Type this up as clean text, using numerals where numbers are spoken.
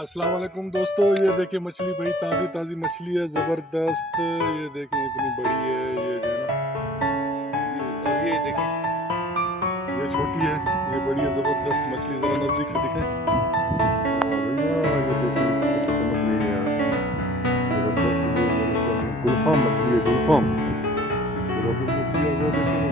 अस्सलाम वालेकुम दोस्तों, ये देखिए मछली भाई, ताज़ी ताज़ी मछली है, ज़बरदस्त। ये देखें इतनी बड़ी है, ये जो है ना, ये देखें, ये छोटी है, ये बड़ी है, ज़बरदस्त मछली। ज़रा नज़दीक से दिखाएं। भैया ये देखिए कैसे चमक रही है यार, ज़बरदस्त। ये गलफाम मछली है, गलफाम ज़बरदस्त मछली है। वो देखें